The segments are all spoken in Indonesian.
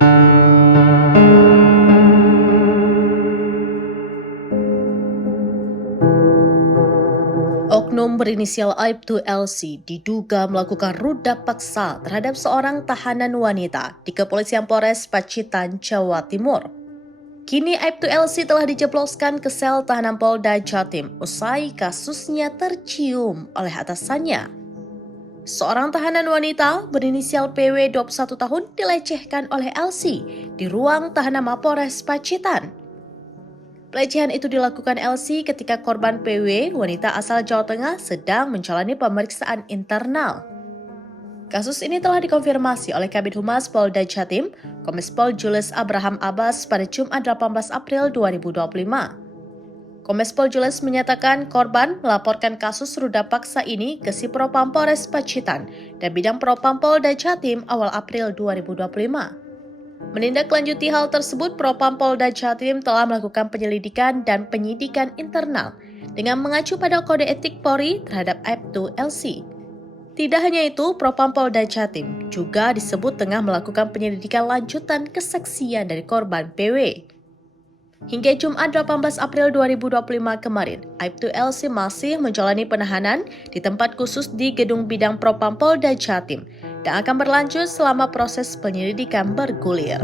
Oknum berinisial Aibtu LC diduga melakukan rudak paksa terhadap seorang tahanan wanita di Kepolisian Polres Pacitan, Jawa Timur. Kini Aibtu LC telah dijebloskan ke sel tahanan Polda Jatim usai kasusnya tercium oleh atasannya. Seorang tahanan wanita berinisial PW 21 tahun dilecehkan oleh LC di ruang tahanan Mapolres Pacitan. Pelecehan itu dilakukan LC ketika korban PW, wanita asal Jawa Tengah, sedang menjalani pemeriksaan internal. Kasus ini telah dikonfirmasi oleh Kabid Humas Polda Jatim, Kombes Pol Julius Abraham Abbas pada Jumat 18 April 2025. Kombes Pol Julius menyatakan korban melaporkan kasus rudak paksa ini ke Si Propam Polres Pacitan dan Bidang Propam Polda Jatim awal April 2025. Menindaklanjuti hal tersebut, Propam Polda Jatim telah melakukan penyelidikan dan penyidikan internal dengan mengacu pada kode etik Polri terhadap Aibtu LC. Tidak hanya itu, Propam Polda Jatim juga disebut tengah melakukan penyelidikan lanjutan kesaksian dari korban PW. Hingga Jumat 18 April 2025 kemarin, Aibtu LC masih menjalani penahanan di tempat khusus di Gedung Bidang Propam Polda Jatim dan akan berlanjut selama proses penyelidikan bergulir.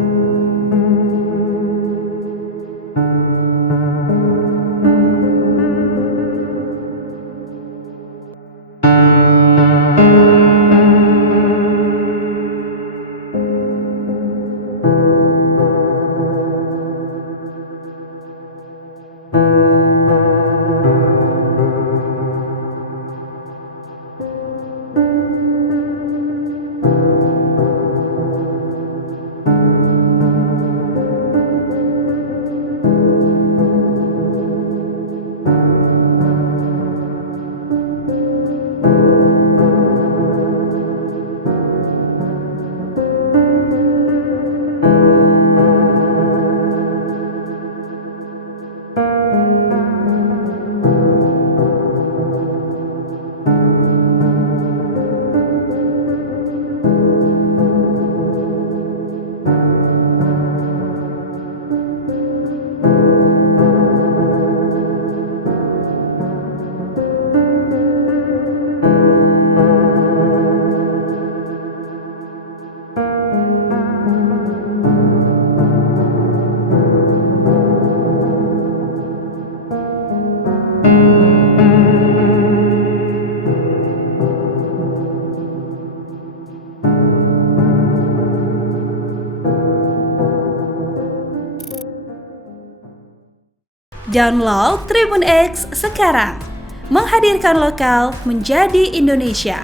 Download Tribun X sekarang, menghadirkan lokal menjadi Indonesia.